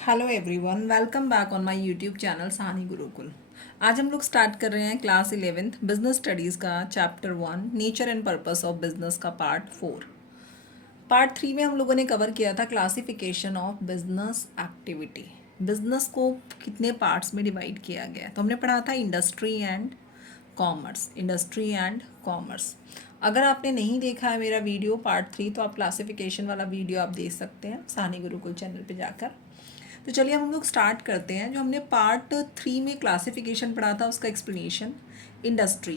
Hello everyone, welcome back on my YouTube channel सानी गुरुकुल। आज हम लोग स्टार्ट कर रहे हैं क्लास 11th बिजनेस स्टडीज़ का chapter 1 nature and purpose of business का पार्ट 4। पार्ट 3 में हम लोगों ने कवर किया था classification of business activity. Business को कितने पार्ट्स में डिवाइड किया गया, तो हमने पढ़ा था industry and commerce. Industry and commerce, अगर आपने नहीं देखा है मेरा वीडियो पार्ट 3 तो आप क्लासिफिकेशन वाला वीडियो आप देख सकते हैं सानी गुरुकुल चैनल पे जाकर। तो चलिए हम लोग स्टार्ट करते हैं। जो हमने पार्ट 3 में क्लासिफिकेशन पढ़ा था उसका एक्सप्लेनेशन। इंडस्ट्री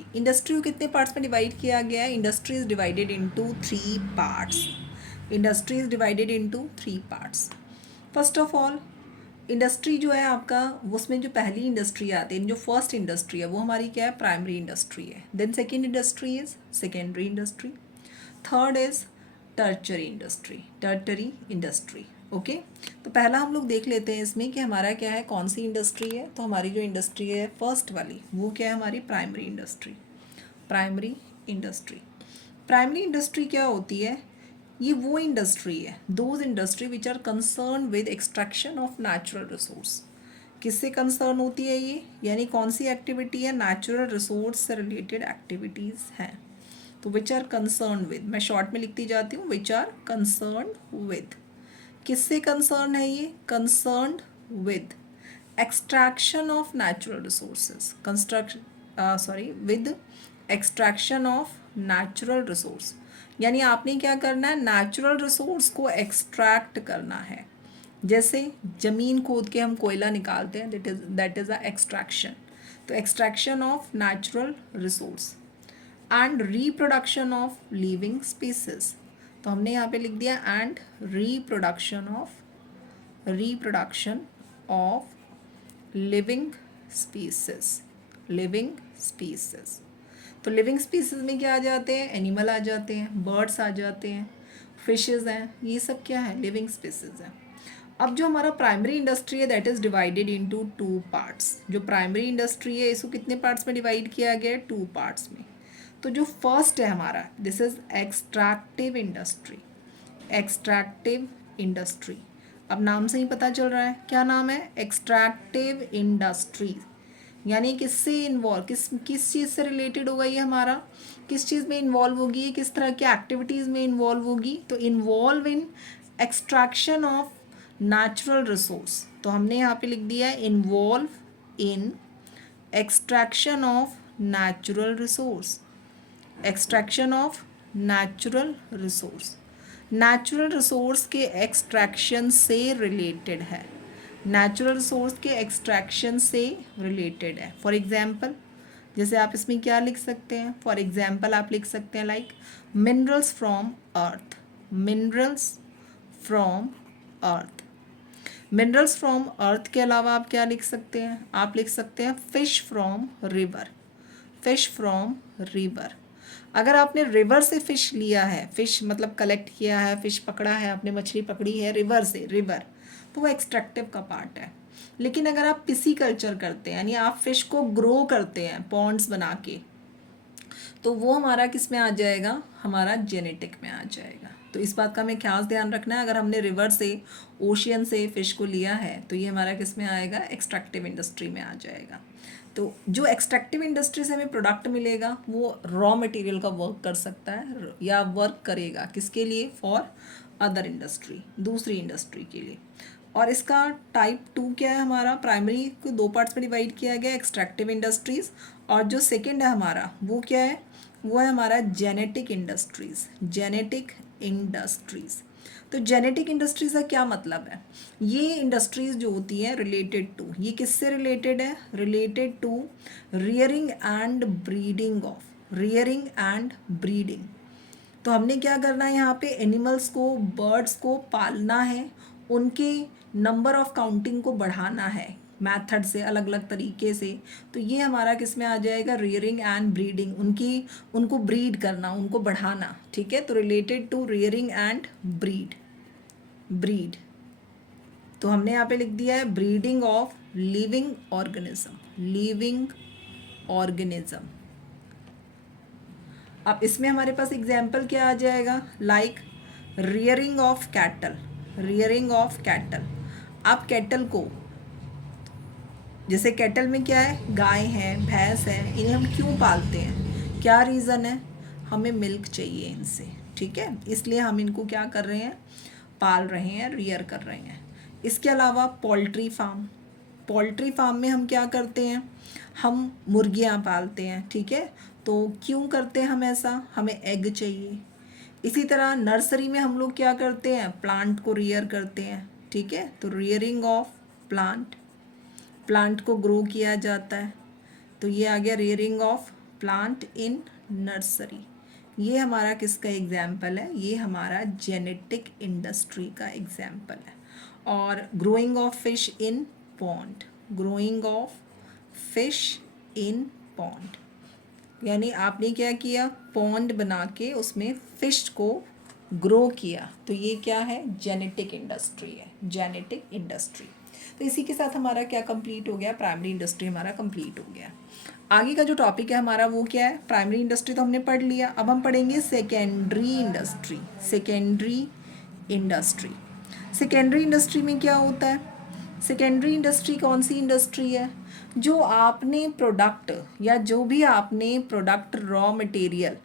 को कितने पार्ट्स में डिवाइड किया गया है? Industry is divided into 3 parts. Industry is divided into 3 parts. First of all, industry जो है आपका, उसमें जो पहली इंडस्ट्री आती है, जो फर्स्ट इंडस्ट्री है वो हमारी क्या है? प्राइमरी इंडस्ट्री है। Then second industry is secondary industry. Third is tertiary industry. Okay, तो पहला हम लोग देख लेते हैं इसमें कि हमारा क्या है, कौन सी इंडस्ट्री है। तो हमारी जो इंडस्ट्री है फर्स्ट वाली वो क्या है? हमारी primary industry. Primary industry primary industry क्या होती है? ये वो इंडस्ट्री है, those industry which are concern with extraction of natural resource. किससे कंसर्न होती है ये? यानी कौन सी एक्टिविटी है? नेचुरल रिसोर्स से रिलेटेड एक्टिविटीज़ हैं। तो विच आर कंसर्न विद, मैं शॉर्ट में लिखती जाती हूँ, विच आर कंसर्न विद। किससे कंसर्न है ये? Concern with extraction of natural resources. With extraction of natural resource, यानी आपने क्या करना है? नेचुरल रिसोर्स को एक्सट्रैक्ट करना है। जैसे ज़मीन खोद के हम कोयला निकालते हैं, दैट इज़ अ एक्सट्रैक्शन। तो extraction of natural resource and reproduction of living species. तो हमने यहाँ पे लिख दिया and reproduction of living species. Living species, तो लिविंग स्पीसीज में क्या आ जाते हैं? एनिमल आ जाते हैं, बर्ड्स आ जाते हैं, फिशेज हैं, ये सब क्या है? लिविंग स्पीसीज हैं। अब जो हमारा प्राइमरी इंडस्ट्री है that is divided into 2 parts. जो प्राइमरी इंडस्ट्री है इसको कितने पार्ट्स में डिवाइड किया गया है? 2 पार्ट्स में। तो जो फर्स्ट है हमारा, this is extractive industry. Extractive industry, अब नाम से ही पता चल रहा है, क्या नाम है? Extractive industry. यानी किससे इन्वॉल्व, किस चीज़ से रिलेटेड होगा ये हमारा? किस चीज़ में इन्वॉल्व होगी? किस तरह की एक्टिविटीज़ में इन्वॉल्व होगी? तो involve in extraction of natural resource. तो हमने यहाँ पे लिख दिया है involve in extraction of natural resource. Extraction of natural resource, natural resource के एक्सट्रैक्शन से रिलेटेड है। नेचुरल रिसोर्स के एक्सट्रैक्शन से रिलेटेड है। फॉर एग्जाम्पल, जैसे आप इसमें क्या लिख सकते हैं? फॉर एग्जाम्पल आप लिख सकते हैं like minerals from earth. Minerals from earth. Minerals from earth के अलावा आप क्या लिख सकते हैं? आप लिख सकते हैं fish from river. Fish from river, अगर आपने रिवर से फिश लिया है, फिश मतलब कलेक्ट किया है, फिश पकड़ा है, आपने मछली पकड़ी है रिवर से, रिवर, तो वो एक्सट्रैक्टिव का पार्ट है। लेकिन अगर आप पिसी कल्चर करते हैं, यानी आप फिश को ग्रो करते हैं पॉन्ड्स बना के, तो वो हमारा किस में आ जाएगा? हमारा जेनेटिक में आ जाएगा। तो इस बात का हमें खास ध्यान रखना है, अगर हमने रिवर से, ओशियन से फिश को लिया है तो ये हमारा किस में आएगा? एक्सट्रैक्टिव इंडस्ट्री में आ जाएगा। तो जो एक्सट्रैक्टिव इंडस्ट्री से हमें प्रोडक्ट मिलेगा वो रॉ मटेरियल का वर्क कर सकता है या वर्क करेगा किसके लिए? फॉर अदर इंडस्ट्री, दूसरी इंडस्ट्री के लिए। और इसका टाइप 2 क्या है हमारा? प्राइमरी को 2 पार्ट्स में डिवाइड किया गया, एक्सट्रैक्टिव इंडस्ट्रीज। और जो सेकेंड है हमारा वो क्या है? वो है हमारा जेनेटिक इंडस्ट्रीज। जेनेटिक इंडस्ट्रीज, तो जेनेटिक इंडस्ट्रीज का क्या मतलब है? ये इंडस्ट्रीज जो होती है रिलेटेड टू, ये किससे रिलेटेड है? Related to rearing and breeding of, rearing and breeding. तो हमने क्या करना है यहाँ पे? एनिमल्स को, बर्ड्स को पालना है, उनके नंबर ऑफ काउंटिंग को बढ़ाना है मेथड से, अलग अलग तरीके से। तो ये हमारा किस में आ जाएगा? रियरिंग एंड ब्रीडिंग, उनको ब्रीड करना, उनको बढ़ाना। ठीक है, तो related to rearing and breed. तो हमने यहाँ पे लिख दिया है breeding of living organism. Living organism, अब इसमें हमारे पास एग्जाम्पल क्या आ जाएगा? Like rearing of cattle. Rearing of cattle, आप कैटल को, जैसे कैटल में क्या है, गाय है, भैंस है, इन्हें हम क्यों पालते हैं, क्या रीज़न है, हमें मिल्क चाहिए इनसे, ठीक है, इसलिए हम इनको क्या कर रहे हैं, पाल रहे हैं, रियर कर रहे हैं। इसके अलावा पोल्ट्री फार्म, पोल्ट्री फार्म में हम क्या करते हैं, हम मुर्गियाँ पालते हैं, ठीक है, तो क्यों करते हैं हम ऐसा, हमें एग चाहिए। इसी तरह नर्सरी में हम लोग क्या करते हैं, प्लांट को रियर करते हैं, ठीक है, तो रियरिंग ऑफ प्लांट, प्लांट को ग्रो किया जाता है, तो ये आ गया rearing of plant in nursery. ये हमारा किसका एग्जाम्पल है, ये हमारा जेनेटिक इंडस्ट्री का एग्जाम्पल है। और growing of fish in pond, growing of fish in pond, यानी आपने क्या किया, पॉन्ड बना के उसमें फिश को ग्रो किया, तो ये क्या है, जेनेटिक इंडस्ट्री है, जेनेटिक इंडस्ट्री। तो इसी के साथ हमारा क्या कंप्लीट हो गया, प्राइमरी इंडस्ट्री हमारा कंप्लीट हो गया। आगे का जो टॉपिक है हमारा वो क्या है, प्राइमरी इंडस्ट्री तो हमने पढ़ लिया, अब हम पढ़ेंगे secondary industry. Secondary industry, secondary industry में क्या होता है, सेकेंडरी इंडस्ट्री कौन सी इंडस्ट्री है, जो आपने प्रोडक्ट या जो भी आपने प्रोडक्ट रॉ मटेरियल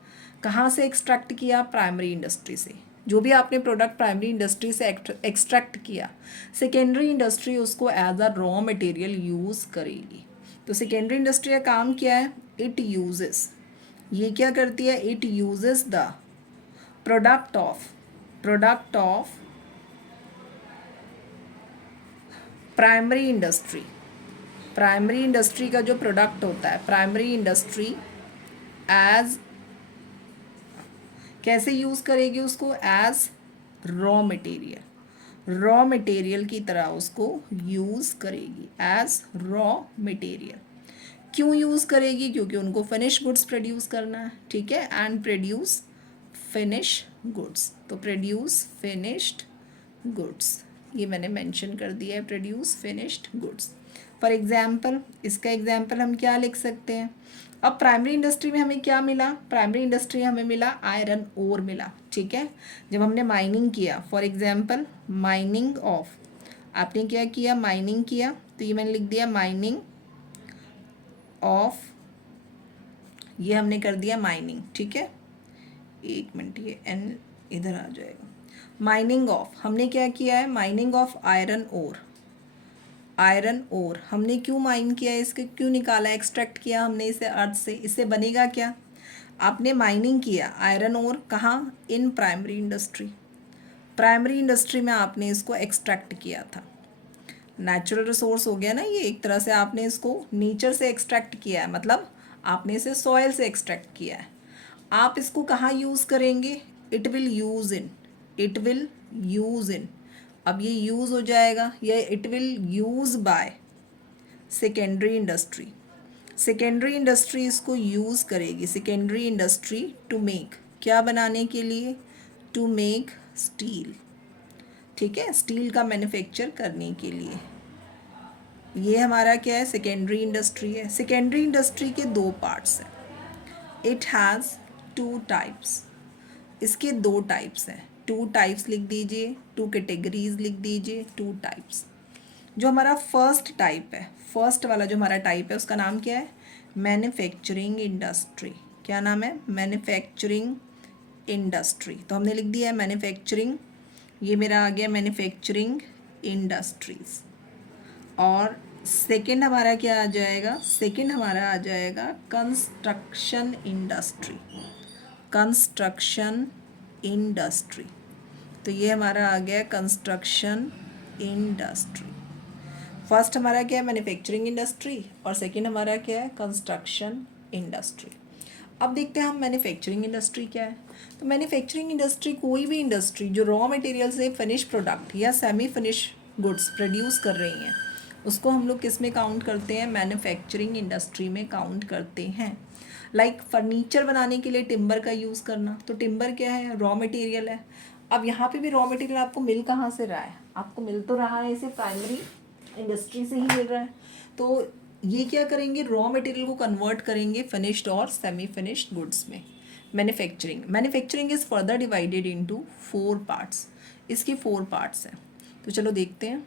कहाँ से एक्सट्रैक्ट किया, प्राइमरी इंडस्ट्री से, जो भी आपने प्रोडक्ट प्राइमरी इंडस्ट्री से एक्सट्रैक्ट किया, सेकेंडरी इंडस्ट्री उसको as a raw material use करेगी। तो सेकेंडरी इंडस्ट्री का काम क्या है, इट यूजेस, ये क्या करती है, it uses the product of primary industry, primary industry का जो प्रोडक्ट होता है, प्राइमरी इंडस्ट्री एज, कैसे यूज़ करेगी उसको, as raw material, raw material की तरह उसको यूज़ करेगी, एज रॉ मटेरियल। क्यों यूज़ करेगी, क्योंकि उनको फिनिश गुड्स प्रोड्यूस करना है, ठीक है, एंड प्रोड्यूस फिनिश गुड्स, तो प्रोड्यूस फिनिश्ड गुड्स, ये मैंने मेंशन कर दिया है, produce finished goods. For example, इसका एग्जाम्पल हम क्या लिख सकते हैं, अब प्राइमरी इंडस्ट्री में हमें क्या मिला, प्राइमरी इंडस्ट्री हमें मिला आयरन ओर मिला, ठीक है, जब हमने माइनिंग किया, फॉर एग्जाम्पल माइनिंग ऑफ, आपने क्या किया, माइनिंग किया, तो ये मैंने लिख दिया माइनिंग ऑफ, ये हमने कर दिया माइनिंग, ठीक है, एक मिनट, ये एन इधर आ जाएगा, माइनिंग ऑफ, हमने क्या किया है, mining of iron ore, iron ore हमने क्यों माइन किया है, इसके क्यों निकाला, एक्सट्रैक्ट किया हमने इसे अर्थ से, इससे बनेगा क्या, आपने माइनिंग किया आयरन ओर, कहाँ, in primary industry, primary industry में आपने इसको एक्सट्रैक्ट किया था, नेचुरल रिसोर्स हो गया ना ये, एक तरह से आपने इसको नेचर से एक्सट्रैक्ट किया है, मतलब आपने इसे सॉइल से एक्सट्रैक्ट किया है। आप इसको कहाँ यूज़ करेंगे, it will use in, it will use in, अब ये यूज़ हो जाएगा, ये it will use by secondary industry, secondary industry इसको यूज़ करेगी, सेकेंडरी इंडस्ट्री टू मेक, क्या बनाने के लिए, टू मेक स्टील, ठीक है, स्टील का मैन्युफैक्चर करने के लिए, ये हमारा क्या है, सेकेंडरी इंडस्ट्री है। सेकेंडरी इंडस्ट्री के दो पार्ट्स हैं, इट हैज़ टू टाइप्स, इसके दो टाइप्स हैं, टू टाइप्स लिख दीजिए, टू कैटेगरीज लिख दीजिए, टू टाइप्स। जो हमारा फर्स्ट टाइप है, फर्स्ट वाला जो हमारा टाइप है उसका नाम क्या है, मैन्युफैक्चरिंग इंडस्ट्री, क्या नाम है, मैन्युफैक्चरिंग इंडस्ट्री, तो हमने लिख दिया है मैन्युफैक्चरिंग, ये मेरा आ गया मैन्युफैक्चरिंग इंडस्ट्रीज। और सेकंड हमारा क्या आ जाएगा, सेकंड हमारा आ जाएगा कंस्ट्रक्शन इंडस्ट्री, कंस्ट्रक्शन इंडस्ट्री, तो ये हमारा आ गया कंस्ट्रक्शन इंडस्ट्री। फर्स्ट हमारा क्या है, मैन्युफैक्चरिंग इंडस्ट्री, और सेकंड हमारा क्या है, कंस्ट्रक्शन इंडस्ट्री। अब देखते हैं हम मैन्युफैक्चरिंग इंडस्ट्री क्या है। तो मैन्युफैक्चरिंग इंडस्ट्री कोई भी इंडस्ट्री जो रॉ मटेरियल से फिनिश प्रोडक्ट या सेमी फिनिश गुड्स प्रोड्यूस कर रही हैं, उसको हम लोग किस में काउंट करते हैं, मैन्युफैक्चरिंग इंडस्ट्री में काउंट करते हैं। लाइक फर्नीचर बनाने के लिए टिम्बर का यूज़ करना, तो टिम्बर क्या है, रॉ मटेरियल है। अब यहाँ पे भी रॉ मटेरियल आपको मिल कहाँ से रहा है, आपको मिल तो रहा है इसे प्राइमरी इंडस्ट्री से ही मिल रहा है। तो ये क्या करेंगे, रॉ मटेरियल को कन्वर्ट करेंगे फिनिश्ड और सेमी फिनिश्ड गुड्स में। Manufacturing, manufacturing is further divided into 4 parts, इसके 4 पार्ट्स हैं। तो चलो देखते हैं।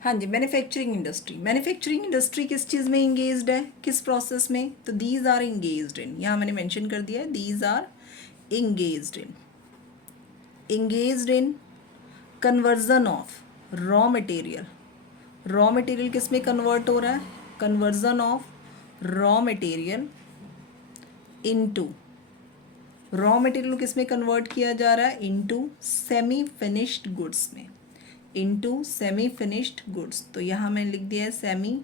हाँ जी, मैन्युफैक्चरिंग इंडस्ट्री किस चीज़ में इंगेज्ड है, किस प्रोसेस में? तो दीज आर इंगेज्ड इन, यहाँ मैंने मेंशन कर दिया है, these are engaged in conversion of raw material. Raw material किस में कन्वर्ट हो रहा है? Conversion of raw material into, raw material किस में कन्वर्ट किया जा रहा है? इनटू सेमी फिनिश्ड गुड्स में, इनटू सेमी फिनिश्ड गुड्स। तो यहाँ मैंने लिख दिया है सेमी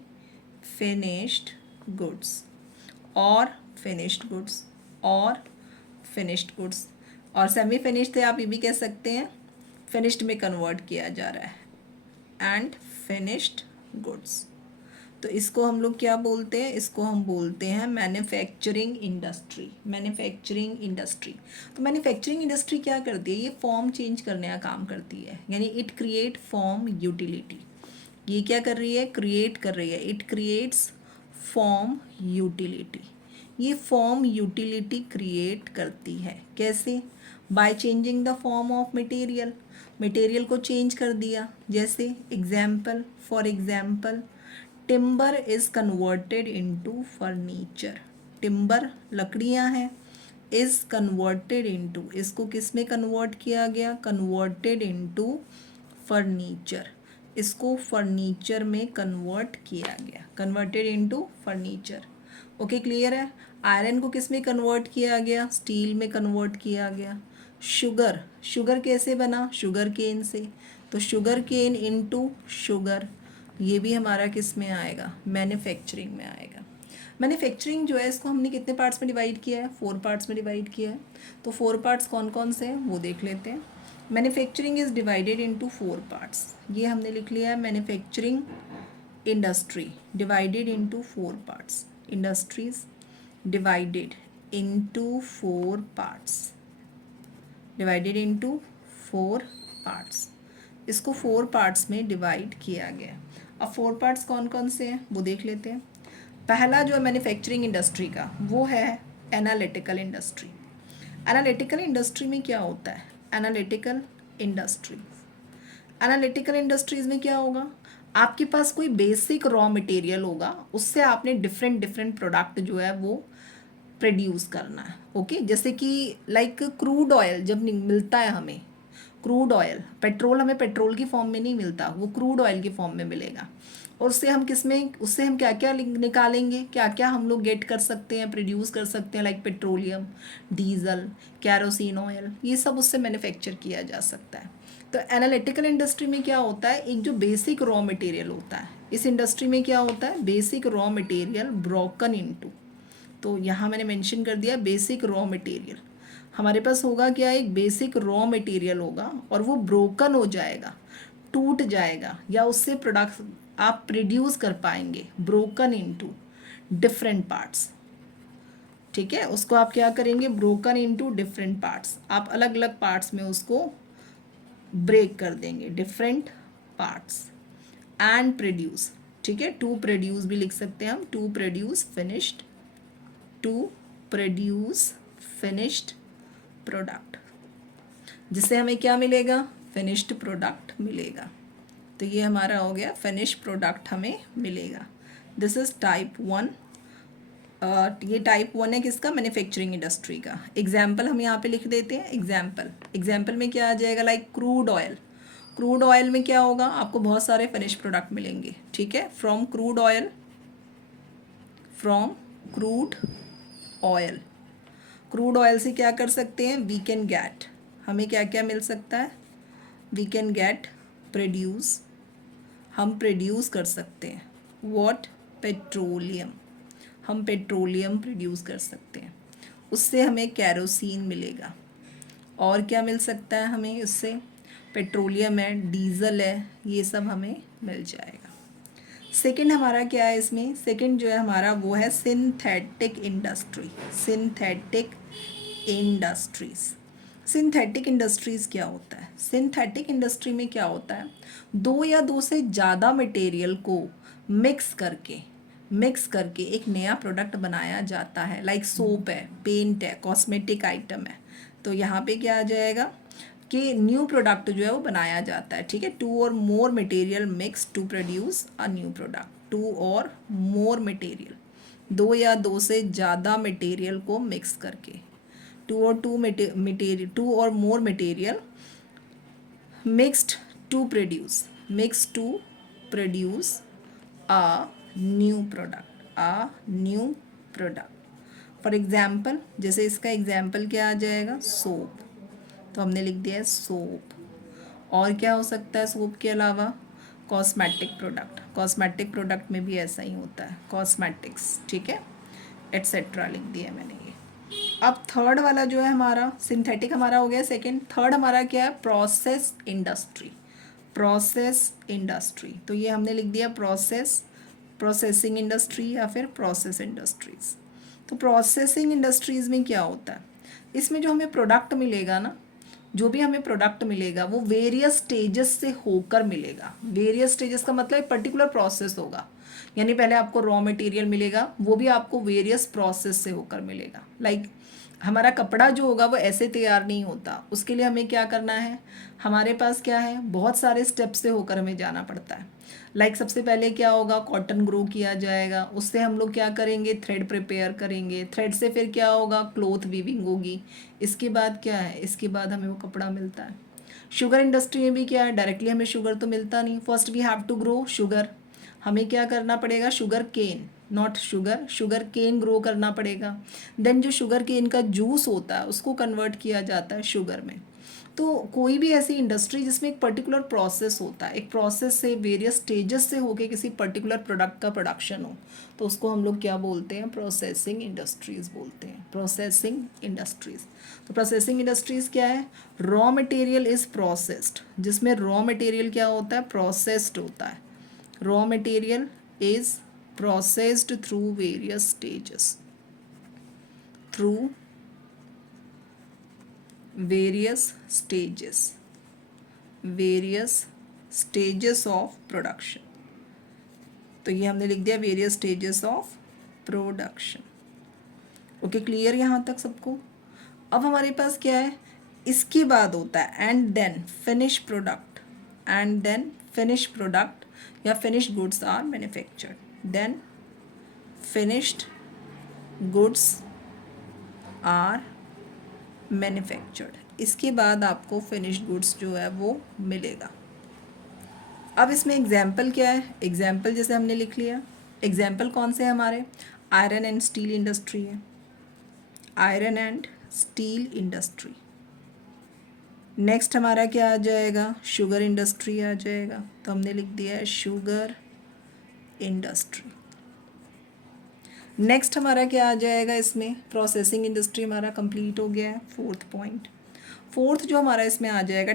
फिनिश्ड गुड्स और फिनिश्ड गुड्स और फिनिश्ड गुड्स। और सेमी फिनिश्ड थे, आप ये भी कह सकते हैं फिनिश्ड में कन्वर्ट किया जा रहा है, एंड फिनिश्ड गुड्स। तो इसको हम लोग क्या बोलते हैं? इसको हम बोलते हैं मैन्युफैक्चरिंग इंडस्ट्री। मैन्युफैक्चरिंग इंडस्ट्री, तो मैन्युफैक्चरिंग इंडस्ट्री क्या करती है? ये फॉर्म चेंज करने का काम करती है, यानी इट क्रिएट फॉर्म यूटिलिटी। ये क्या कर रही है? क्रिएट कर रही है, इट क्रिएट्स फॉर्म यूटिलिटी। ये फॉर्म यूटिलिटी क्रिएट करती है, कैसे? By changing the form of material. Material को चेंज कर दिया, जैसे example, for example timber is converted into furniture. Timber लकड़ियाँ हैं, इज़ कन्वर्टेड इनटू, इसको किस में कन्वर्ट किया गया? Converted into furniture. इसको फर्नीचर में कन्वर्ट किया गया, converted into furniture. Okay, clear है? आयरन को किस में कन्वर्ट किया गया? स्टील में कन्वर्ट किया गया। शुगर, शुगर कैसे बना? शुगर केन से, तो शुगर केन इनटू शुगर। ये भी हमारा किस में आएगा? मैन्युफैक्चरिंग में आएगा। मैन्युफैक्चरिंग जो है इसको हमने कितने पार्ट्स में डिवाइड किया है? 4 पार्ट्स में डिवाइड किया है। तो 4 पार्ट्स कौन कौन से हैं वो देख लेते हैं। Manufacturing is divided into 4 parts, ये हमने लिख लिया है। Manufacturing industry divided into 4 parts, industries divided into 4 parts, divided into 4 parts. इसको 4 पार्ट्स में डिवाइड किया गया। अब 4 पार्ट्स कौन कौन से हैं वो देख लेते हैं। पहला जो है मैन्युफैक्चरिंग इंडस्ट्री का, वो है एनालिटिकल इंडस्ट्री। एनालिटिकल इंडस्ट्री में क्या होता है? एनालिटिकल इंडस्ट्रीज़ में क्या होगा? आपके पास कोई बेसिक रॉ मटेरियल होगा, उससे आपने डिफरेंट डिफरेंट प्रोडक्ट जो है वो प्रोड्यूस करना है। ओके, जैसे कि लाइक क्रूड ऑयल जब मिलता है हमें, क्रूड ऑयल, पेट्रोल हमें पेट्रोल की फॉर्म में नहीं मिलता, वो क्रूड ऑयल की फॉर्म में मिलेगा। और उससे हम किस में, उससे हम क्या क्या निकालेंगे, क्या क्या हम लोग गेट कर सकते हैं, प्रोड्यूस कर सकते हैं, like petroleum, diesel, kerosene oil, ये सब उससे मैन्युफैक्चर किया जा सकता है। तो एनालिटिकल इंडस्ट्री में क्या होता है? एक जो बेसिक रॉ मटेरियल होता है, इस इंडस्ट्री में क्या होता है? Basic raw material broken into, तो यहाँ मैंने मेंशन कर दिया बेसिक रॉ मटेरियल। हमारे पास होगा क्या? एक बेसिक रॉ मटेरियल होगा और वो ब्रोकन हो जाएगा, टूट जाएगा, या उससे प्रोडक्ट आप प्रोड्यूस कर पाएंगे, ब्रोकन इनटू डिफरेंट पार्ट्स। ठीक है, उसको आप क्या करेंगे? ब्रोकन इनटू डिफरेंट पार्ट्स, आप अलग अलग पार्ट्स में उसको ब्रेक कर देंगे, डिफरेंट पार्ट्स, एंड प्रोड्यूस। ठीक है, टू प्रोड्यूस भी लिख सकते हैं हम, टू प्रोड्यूस फिनिश्ड प्रोडक्ट, जिससे हमें क्या मिलेगा? फिनिश्ड प्रोडक्ट मिलेगा। तो ये हमारा हो गया, फिनिश्ड प्रोडक्ट हमें मिलेगा। This is type 1। ये टाइप 1 है किसका? मैन्युफैक्चरिंग इंडस्ट्री का। एग्जाम्पल हम यहाँ पे लिख देते हैं। एग्जाम्पल में क्या आ जाएगा? Like crude oil. Crude oil में क्या होगा? आपको बहुत सारे फिनिश प्रोडक्ट मिलेंगे। ठीक है, फ्रॉम क्रूड ऑयल से क्या कर सकते हैं? वी कैन गेट, हमें क्या क्या मिल सकता है? वी कैन गेट प्रोड्यूस, हम प्रोड्यूस कर सकते हैं व्हाट? पेट्रोलियम, हम पेट्रोलियम प्रोड्यूस कर सकते हैं, उससे हमें कैरोसिन मिलेगा। और क्या मिल सकता है हमें उससे? पेट्रोलियम है, डीजल है, ये सब हमें मिल जाएगा। सेकंड हमारा क्या है इसमें? सेकंड जो है हमारा वो है सिंथेटिक इंडस्ट्रीज़ क्या होता है? सिंथेटिक इंडस्ट्री में क्या होता है? दो या दो से ज़्यादा मटेरियल को मिक्स करके एक नया प्रोडक्ट बनाया जाता है। लाइक सोप है, पेंट है, कॉस्मेटिक आइटम है। तो यहाँ पे क्या आ जाएगा? कि न्यू प्रोडक्ट जो है वो बनाया जाता है, ठीक है। Two or more material mix to produce a new product. Two or more material, दो या दो से ज़्यादा मटेरियल को मिक्स करके, two or more material mix to produce a new product. For example, जैसे इसका एग्जाम्पल क्या आ जाएगा, सोप। तो हमने लिख दिया है सोप। और क्या हो सकता है सोप के अलावा, कॉस्मेटिक प्रोडक्ट में भी ऐसा ही होता है, कॉस्मेटिक्स, ठीक है, एट्सेट्रा लिख दिया मैंने ये। अब थर्ड वाला जो है हमारा, सिंथेटिक हमारा हो गया सेकंड। थर्ड हमारा क्या है, प्रोसेस इंडस्ट्री। तो ये हमने लिख दिया प्रोसेसिंग इंडस्ट्री या फिर प्रोसेस इंडस्ट्रीज। तो प्रोसेसिंग इंडस्ट्रीज़ में क्या होता है, इसमें जो हमें प्रोडक्ट मिलेगा ना, जो भी हमें प्रोडक्ट मिलेगा वो वेरियस स्टेजेस से होकर मिलेगा। वेरियस स्टेजेस का मतलब एक पर्टिकुलर प्रोसेस होगा, यानी पहले आपको रॉ मटेरियल मिलेगा, वो भी आपको वेरियस प्रोसेस से होकर मिलेगा। लाइक हमारा कपड़ा जो होगा वो ऐसे तैयार नहीं होता, उसके लिए हमें क्या करना है, हमारे पास क्या है, बहुत सारे स्टेप्स से होकर हमें जाना पड़ता है। लाइक सबसे पहले क्या होगा, कॉटन ग्रो किया जाएगा, उससे हम लोग क्या करेंगे, थ्रेड प्रिपेयर करेंगे, थ्रेड से फिर क्या होगा, क्लोथ वीविंग होगी। इसके बाद क्या है, इसके बाद हमें वो कपड़ा मिलता है। शुगर इंडस्ट्री में भी क्या है, डायरेक्टली हमें शुगर तो मिलता नहीं, first we have to grow sugar. हमें क्या करना पड़ेगा, sugar cane, not sugar cane grow करना पड़ेगा। देन जो शुगर केन का जूस होता है उसको कन्वर्ट किया जाता है शुगर में। तो कोई भी ऐसी इंडस्ट्री जिसमें एक पर्टिकुलर प्रोसेस होता है, एक प्रोसेस से वेरियस स्टेजेस से होके किसी पर्टिकुलर प्रोडक्ट का प्रोडक्शन हो, तो उसको हम लोग क्या बोलते हैं, प्रोसेसिंग इंडस्ट्रीज़ बोलते हैं, प्रोसेसिंग इंडस्ट्रीज़। तो प्रोसेसिंग इंडस्ट्रीज़ क्या है, रॉ मटेरियल इज़ प्रोसेस्ड, जिसमें रॉ मटेरियल क्या होता है, प्रोसेस्ड होता है। Raw material is processed through various stages, through various stages, various stages of production। तो ये हमने लिख दिया various stages of production। Okay, clear यहाँ तक सबको। अब हमारे पास क्या है, इसके बाद होता है and then finish product, and then finish product या finish goods are manufactured, then finished goods are manufactured. इसके बाद आपको फिनिश्ड गुड्स जो है वो मिलेगा। अब इसमें एग्जाम्पल क्या है, एग्जाम्पल जैसे हमने लिख लिया, एग्जाम्पल कौन से हैं हमारे, आयरन एंड स्टील इंडस्ट्री है, iron and steel industry. Next हमारा क्या आ जाएगा, शुगर इंडस्ट्री आ जाएगा, तो हमने लिख दिया है शुगर इंडस्ट्री। नेक्स्ट हमारा क्या आ जाएगा, इसमें प्रोसेसिंग इंडस्ट्री हमारा कंप्लीट हो गया है, फोर्थ पॉइंट। फोर्थ जो हमारा इसमें आ जाएगा,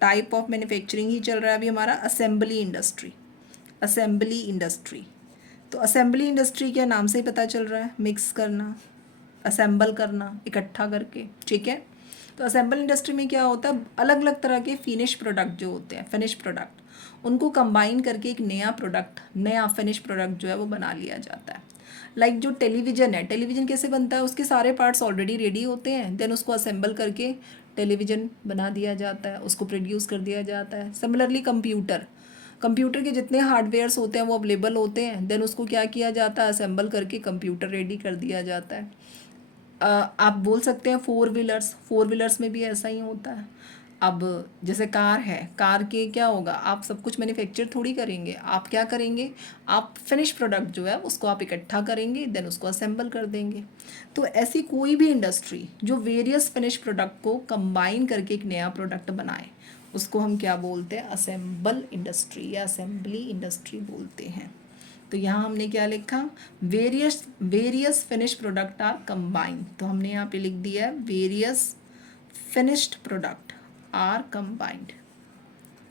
टाइप ऑफ मैन्युफैक्चरिंग ही चल रहा है अभी हमारा, असेंबली इंडस्ट्री। तो असेंबली इंडस्ट्री क्या नाम से ही पता चल रहा है, मिक्स करना, असेंबल करना इकट्ठा करके, ठीक है। तो असेंबल इंडस्ट्री में क्या होता है, अलग अलग तरह के फिनिश प्रोडक्ट जो होते हैं, फिनिश प्रोडक्ट, उनको कंबाइन करके एक नया प्रोडक्ट, नया फिनिश प्रोडक्ट जो है वो बना लिया जाता है। लाइक जो टेलीविज़न है, टेलीविज़न कैसे बनता है, उसके सारे पार्ट्स ऑलरेडी रेडी होते हैं, देन उसको असेंबल करके टेलीविज़न बना दिया जाता है, उसको प्रोड्यूस कर दिया जाता है। सिमिलरली कंप्यूटर के जितने हार्डवेयर्स होते हैं वो अवेलेबल होते हैं, देन उसको क्या किया जाता है, असेंबल करके कंप्यूटर रेडी कर दिया जाता है। आप बोल सकते हैं फोर व्हीलर्स में भी ऐसा ही होता है। अब जैसे कार है, कार के क्या होगा, आप सब कुछ मैन्युफैक्चर थोड़ी करेंगे, आप क्या करेंगे, आप फिनिश प्रोडक्ट जो है उसको आप इकट्ठा करेंगे, देन उसको असेंबल कर देंगे। तो ऐसी कोई भी इंडस्ट्री जो वेरियस फिनिश प्रोडक्ट को कंबाइन करके एक नया प्रोडक्ट बनाए, उसको हम क्या बोलते हैं, असेंबल इंडस्ट्री या असेंबली इंडस्ट्री बोलते हैं। तो यहाँ हमने क्या लिखा, various finish product are combined, तो हमने यहाँ पे लिख दिया है various finished product are combined,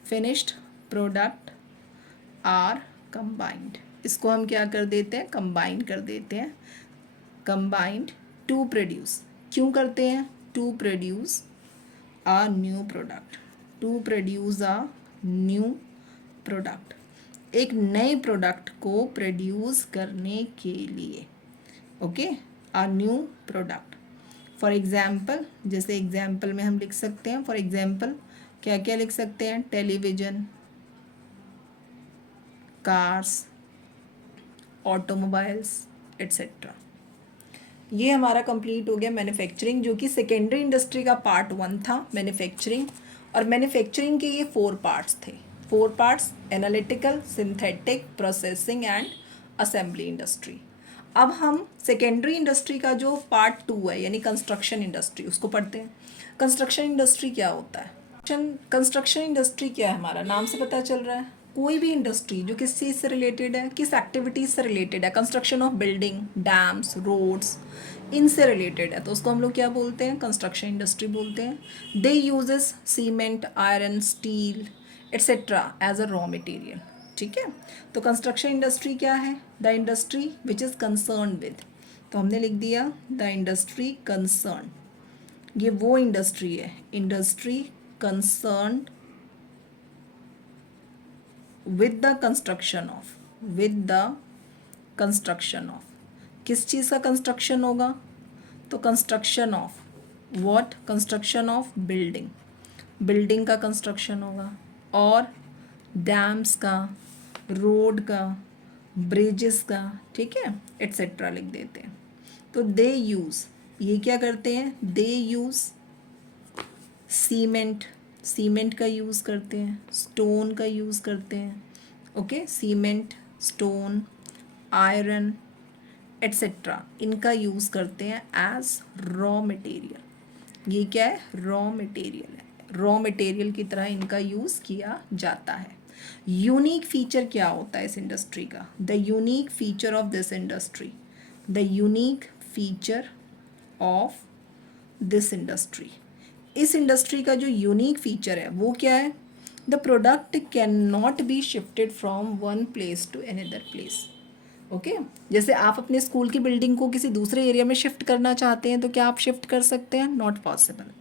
finished product are combined. इसको हम क्या कर देते हैं, कंबाइन कर देते हैं, कंबाइंड टू प्रोड्यूस। क्यों करते हैं, to produce a new product, to produce a new product, एक नए प्रोडक्ट को प्रोड्यूस करने के लिए। Okay, a new product. For example, जैसे एग्जाम्पल में हम लिख सकते हैं, फॉर एग्जाम्पल क्या क्या लिख सकते हैं, टेलीविज़न, कार्स, ऑटोमोबाइल्स एट्सेट्रा। ये हमारा कंप्लीट हो गया मैन्युफैक्चरिंग, जो कि सेकेंडरी इंडस्ट्री का पार्ट 1 था मैन्युफैक्चरिंग। और मैन्युफैक्चरिंग के ये 4 पार्ट्स थे, 4 parts, analytical, synthetic, processing and assembly industry. अब हम सेकेंडरी इंडस्ट्री का जो पार्ट 2 है यानी कंस्ट्रक्शन इंडस्ट्री, उसको पढ़ते हैं। कंस्ट्रक्शन इंडस्ट्री क्या होता है? कंस्ट्रक्शन इंडस्ट्री क्या है, हमारा नाम से पता चल रहा है, कोई भी इंडस्ट्री जो किस चीज़ से रिलेटेड है, किस एक्टिविटीज़ से रिलेटेड है, construction of building, dams, roads, इनसे रिलेटेड है, तो उसको हम लोग क्या बोलते हैं, कंस्ट्रक्शन इंडस्ट्री बोलते हैं। They uses cement, iron, steel etcetera as a raw material. ठीक है, तो कंस्ट्रक्शन इंडस्ट्री क्या है, the industry which is concern with, तो हमने लिख दिया द इंडस्ट्री कंसर्न, ये वो इंडस्ट्री है, industry concern with the construction of, with the construction of, किस चीज़ का कंस्ट्रक्शन होगा, तो construction of what, construction of building, building का कंस्ट्रक्शन होगा, और डैम्स का, रोड का, ब्रिजेस का, ठीक है, एट्सेट्रा लिख देते हैं। तो दे यूज़, ये क्या करते हैं, दे यूज़ सीमेंट, सीमेंट का यूज़ करते हैं, स्टोन का यूज़ करते हैं, okay, cement, stone, iron etcetera, इनका यूज़ करते हैं एज रॉ मटेरियल। ये क्या है, रॉ मटेरियल है, रॉ मटेरियल की तरह इनका यूज़ किया जाता है। यूनिक फीचर क्या होता है इस इंडस्ट्री का, the unique feature of this industry, the unique feature of this industry, इस इंडस्ट्री का जो यूनिक फीचर है वो क्या है, the product can not be shifted from one place to another place. Okay, जैसे आप अपने स्कूल की बिल्डिंग को किसी दूसरे एरिया में शिफ्ट करना चाहते हैं तो क्या आप शिफ्ट कर सकते हैं, नॉट पॉसिबल,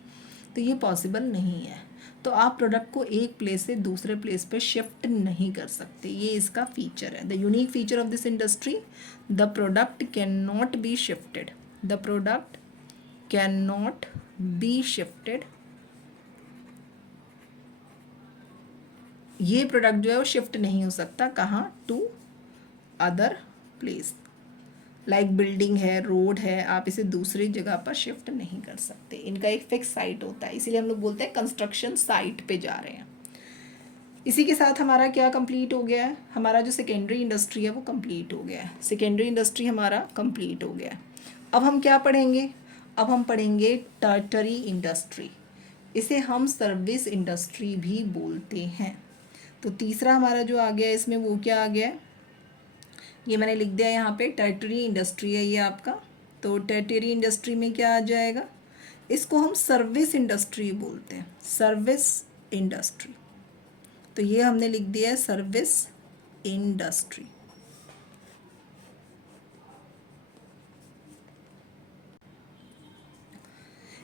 तो ये पॉसिबल नहीं है। तो आप प्रोडक्ट को एक प्लेस से दूसरे प्लेस पे शिफ्ट नहीं कर सकते, ये इसका फीचर है। The unique feature of this industry, the product can not be shifted, the product can not be shifted, ये प्रोडक्ट जो है वो शिफ्ट नहीं हो सकता, कहाँ, to other place, like building है, रोड है, आप इसे दूसरी जगह पर शिफ्ट नहीं कर सकते, इनका एक फिक्स साइट होता है, इसीलिए हम लोग बोलते हैं कंस्ट्रक्शन साइट पे जा रहे हैं। इसी के साथ हमारा क्या कंप्लीट हो गया है, हमारा जो सेकेंडरी इंडस्ट्री है वो कंप्लीट हो गया है, सेकेंडरी इंडस्ट्री हमारा कंप्लीट हो गया है। अब हम क्या पढ़ेंगे, अब हम पढ़ेंगे टर्टरी इंडस्ट्री, इसे हम सर्विस इंडस्ट्री भी बोलते हैं। तो तीसरा हमारा जो आ गया इसमें वो क्या आ गया है, ये मैंने लिख दिया यहाँ पे, टर्टरी इंडस्ट्री है ये आपका। तो टर्टरी इंडस्ट्री में क्या आ जाएगा, इसको हम सर्विस इंडस्ट्री बोलते हैं, सर्विस इंडस्ट्री, तो ये हमने लिख दिया है सर्विस इंडस्ट्री।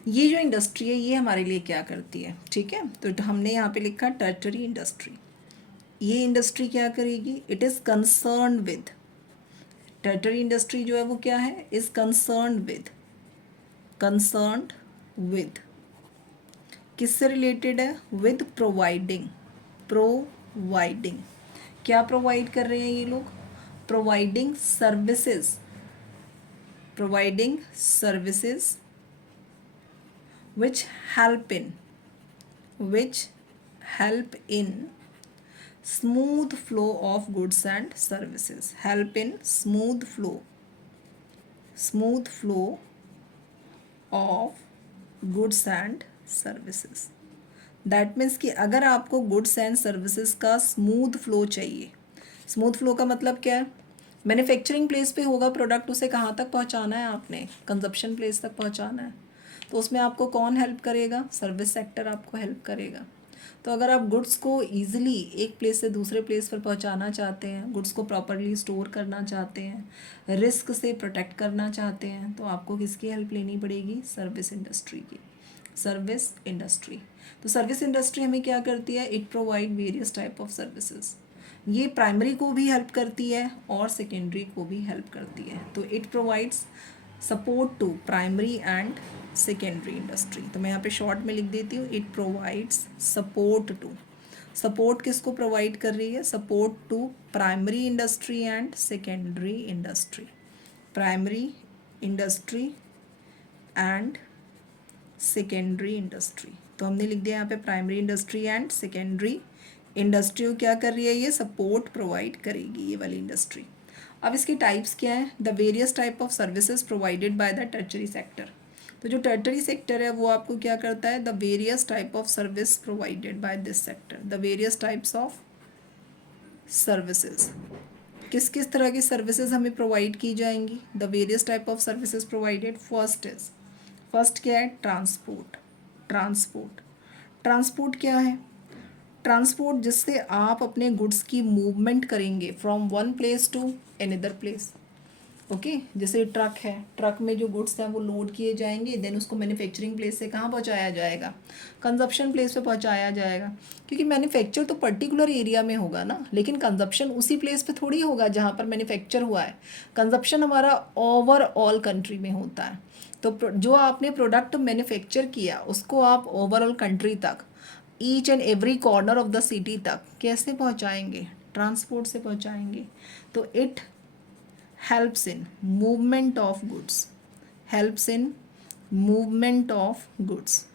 ये जो इंडस्ट्री है ये हमारे लिए क्या करती है, ठीक है, तो हमने यहाँ पे लिखा टर्टरी इंडस्ट्री, ये इंडस्ट्री क्या करेगी, it is concern with, tertiary industry जो है वो क्या है, is concern with, concerned with, किससे रिलेटेड है, विद प्रोवाइडिंग, प्रोवाइडिंग, क्या प्रोवाइड कर रहे हैं ये लोग, providing services, providing services which help in, which help in smooth flow of goods and services, help in smooth flow, smooth flow of goods and services। That means कि अगर आपको goods and services का smooth flow चाहिए, smooth flow का मतलब क्या है, manufacturing place पे होगा प्रोडक्ट, उसे कहाँ तक पहुँचाना है आपने, कंजप्शन प्लेस तक पहुँचाना है, तो उसमें आपको कौन हेल्प करेगा, सर्विस सेक्टर आपको हेल्प करेगा। तो अगर आप गुड्स को ईजिली एक प्लेस से दूसरे प्लेस पर पहुंचाना चाहते हैं, गुड्स को प्रॉपरली स्टोर करना चाहते हैं, रिस्क से प्रोटेक्ट करना चाहते हैं, तो आपको किसकी हेल्प लेनी पड़ेगी, सर्विस इंडस्ट्री की, सर्विस इंडस्ट्री। तो सर्विस इंडस्ट्री हमें क्या करती है, it provide various type of services, ये प्राइमरी को भी हेल्प करती है और सेकेंडरी को भी हेल्प करती है। तो it provides support to primary and secondary industry. तो मैं यहाँ पे शॉर्ट में लिख देती हूँ, it provides support to. Support किसको प्रोवाइड कर रही है? Support to primary industry and secondary industry. Primary industry and secondary industry. तो हमने लिख दिया यहाँ पे primary industry and secondary industry को क्या कर रही है? ये सपोर्ट प्रोवाइड करेगी, ये वाली इंडस्ट्री। अब इसकी टाइप्स क्या है? The various type of services provided by the tertiary sector. तो जो टर्शरी सेक्टर है वो आपको क्या करता है? The various type of service provided by this sector. The various types of services, किस किस तरह की सर्विसेज हमें प्रोवाइड की जाएंगी? The various type of services provided. First क्या है? ट्रांसपोर्ट। ट्रांसपोर्ट ट्रांसपोर्ट क्या है? ट्रांसपोर्ट जिससे आप अपने गुड्स की मूवमेंट करेंगे from one place to another place. Okay, जैसे ट्रक है, ट्रक में जो गुड्स हैं वो लोड किए जाएंगे, देन उसको मैन्युफैक्चरिंग प्लेस से कहाँ पहुँचाया जाएगा? कंजप्शन प्लेस पे पहुँचाया जाएगा। क्योंकि मैन्युफैक्चर तो पर्टिकुलर एरिया में होगा ना, लेकिन कंजप्शन उसी प्लेस पे थोड़ी होगा जहाँ पर मैन्युफैक्चर हुआ है। कंजप्शन हमारा ओवरऑल कंट्री में होता है। तो जो आपने प्रोडक्ट मैन्युफैक्चर किया उसको आप ओवरऑल कंट्री तक, each and every corner of the city तक कैसे पहुँचाएंगे? ट्रांसपोर्ट से पहुँचाएंगे। तो it helps in movement of goods. Helps in movement of goods.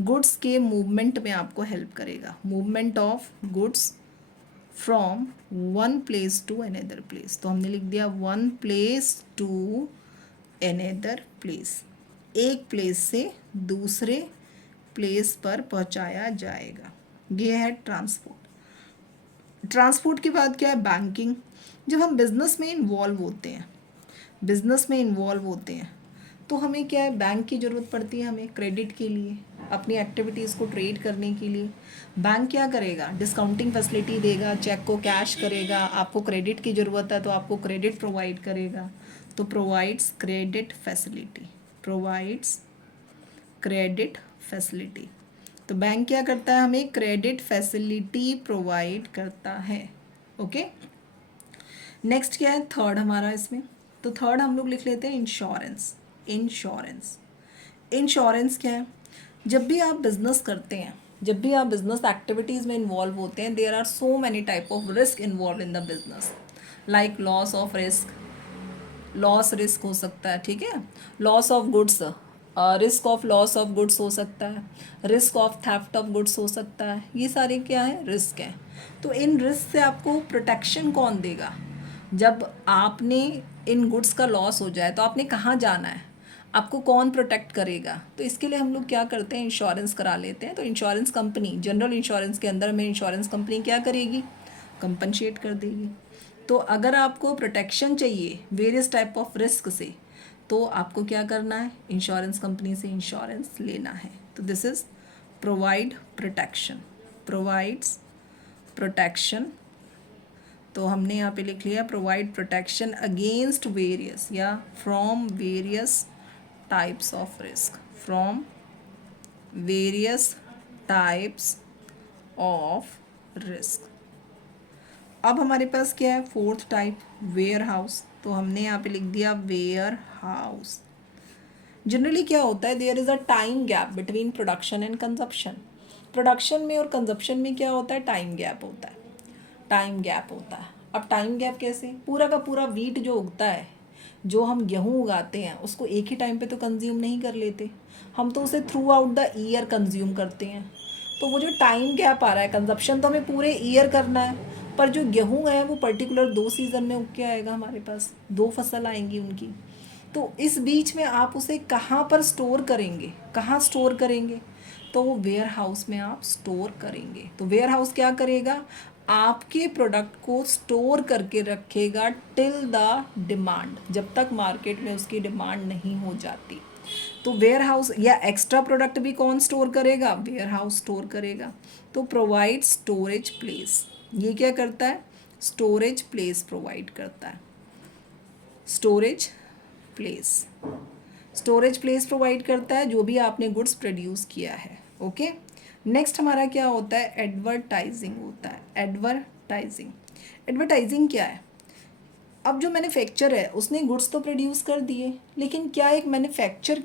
Goods के मूवमेंट में आपको हेल्प करेगा। Movement of goods from one place to another place. तो हमने लिख दिया one place to another place. एक प्लेस से दूसरे प्लेस पर पहुंचाया जाएगा। ये है ट्रांसपोर्ट। ट्रांसपोर्ट के बाद क्या है? बैंकिंग। जब हम बिज़नेस में इन्वॉल्व होते हैं तो हमें क्या है? बैंक की ज़रूरत पड़ती है हमें क्रेडिट के लिए, अपनी एक्टिविटीज़ को ट्रेड करने के लिए। बैंक क्या करेगा? डिस्काउंटिंग फैसिलिटी देगा, चेक को कैश करेगा। आपको क्रेडिट की ज़रूरत है तो आपको क्रेडिट प्रोवाइड करेगा। तो provides credit facility. Provides credit facility. तो बैंक क्या करता है? हमें क्रेडिट फैसिलिटी प्रोवाइड करता है। ओके, नेक्स्ट क्या है? थर्ड हमारा इसमें। तो थर्ड हम लोग लिख लेते हैं इंश्योरेंस। इंश्योरेंस क्या है? जब भी आप बिजनेस करते हैं, जब भी आप बिजनेस एक्टिविटीज़ में इन्वॉल्व होते हैं, there are so many type of risk involve in the business, like loss risk हो सकता है, ठीक है, loss of goods, risk of loss of goods हो सकता है, risk of theft of goods हो सकता है। ये सारे क्या है? रिस्क हैं। तो इन रिस्क से आपको प्रोटेक्शन कौन देगा? जब आपने इन गुड्स का लॉस हो जाए तो आपने कहाँ जाना है? आपको कौन प्रोटेक्ट करेगा? तो इसके लिए हम लोग क्या करते हैं? इंश्योरेंस करा लेते हैं। तो इंश्योरेंस कंपनी, जनरल इंश्योरेंस के अंदर में इंश्योरेंस कंपनी क्या करेगी? कंपनसेट कर देगी। तो अगर आपको प्रोटेक्शन चाहिए वेरियस टाइप ऑफ रिस्क से, तो आपको क्या करना है? इंश्योरेंस कंपनी से इंश्योरेंस लेना है। तो this is provide protection. Provides protection. तो हमने यहाँ पे लिख लिया प्रोवाइड प्रोटेक्शन अगेंस्ट वेरियस या from various types of risk. From various types of risk. अब हमारे पास क्या है? Fourth type, warehouse. तो हमने यहाँ पे लिख दिया वेयर हाउस। जनरली क्या होता है? There is a time gap between production and consumption. Production में और कंजप्शन में क्या होता है? टाइम गैप होता है। टाइम गैप होता है। अब टाइम गैप कैसे? पूरा का पूरा वीट जो उगता है, जो हम गेहूँ उगाते हैं, उसको एक ही टाइम पे तो कंज्यूम नहीं कर लेते, हम तो उसे through out the year consume करते हैं। तो वो जो टाइम गैप आ रहा है, कंजप्शन तो हमें पूरे ईयर करना है, पर जो गेहूँ है वो पर्टिकुलर 2 सीज़न में उग के आएगा, हमारे पास 2 फसल आएंगी उनकी। तो इस बीच में आप उसे कहाँ पर स्टोर करेंगे? कहाँ स्टोर करेंगे? तो वो वेयर हाउस में आप स्टोर करेंगे। तो वेयर हाउस क्या करेगा? आपके प्रोडक्ट को स्टोर करके रखेगा टिल द डिमांड, जब तक मार्केट में उसकी डिमांड नहीं हो जाती। तो वेयर हाउस या एक्स्ट्रा प्रोडक्ट भी कौन स्टोर करेगा? वेयर हाउस स्टोर करेगा। तो प्रोवाइड स्टोरेज प्लेस, ये क्या करता है? स्टोरेज प्लेस प्रोवाइड करता है। स्टोरेज प्लेस प्रोवाइड करता है जो भी आपने गुड्स प्रोड्यूस किया है। ओके, नेक्स्ट हमारा क्या होता है? एडवर्टाइजिंग होता है। एडवर्टाइजिंग क्या है? अब जो मैन्युफैक्चर है उसने गुड्स तो प्रोड्यूस कर दिए, लेकिन क्या एक मैन्युफैक्चरर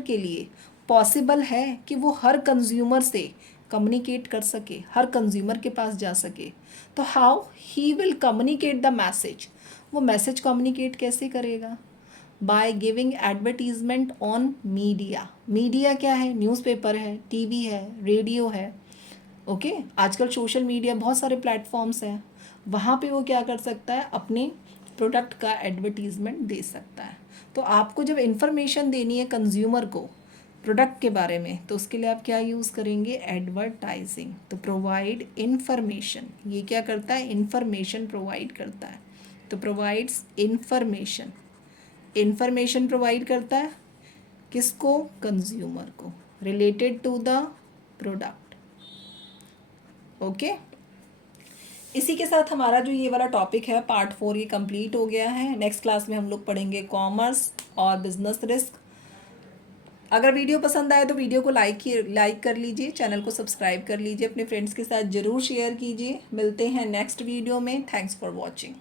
के लिए पॉसिबल है कि वो हर कंज्यूमर से कम्युनिकेट कर सके, हर कंज्यूमर के पास जा सके? तो how he will communicate the message? वो मैसेज कम्युनिकेट कैसे करेगा? By giving advertisement on media. Media क्या है? न्यूज़पेपर है, टीवी है, रेडियो है। ओके, आजकल सोशल मीडिया बहुत सारे प्लेटफॉर्म्स हैं, वहाँ पे वो क्या कर सकता है? अपने प्रोडक्ट का एडवर्टीजमेंट दे सकता है। तो आपको जब इन्फॉर्मेशन देनी है कंज्यूमर को प्रोडक्ट के बारे में, तो उसके लिए आप क्या यूज़ करेंगे? एडवर्टाइजिंग। तो प्रोवाइड इन्फॉर्मेशन, ये क्या करता है? इन्फॉर्मेशन प्रोवाइड करता है। तो प्रोवाइड्स इन्फॉर्मेशन, इन्फॉर्मेशन प्रोवाइड करता है किसको? कंज्यूमर को, related to the product. Okay, इसी के साथ हमारा जो ये वाला टॉपिक है पार्ट 4 ये कंप्लीट हो गया है। नेक्स्ट क्लास में हम लोग पढ़ेंगे कॉमर्स और बिजनेस रिस्क। अगर वीडियो पसंद आए तो वीडियो को लाइक कर लीजिए, चैनल को सब्सक्राइब कर लीजिए, अपने फ्रेंड्स के साथ ज़रूर शेयर कीजिए। मिलते हैं नेक्स्ट वीडियो में। Thanks for watching.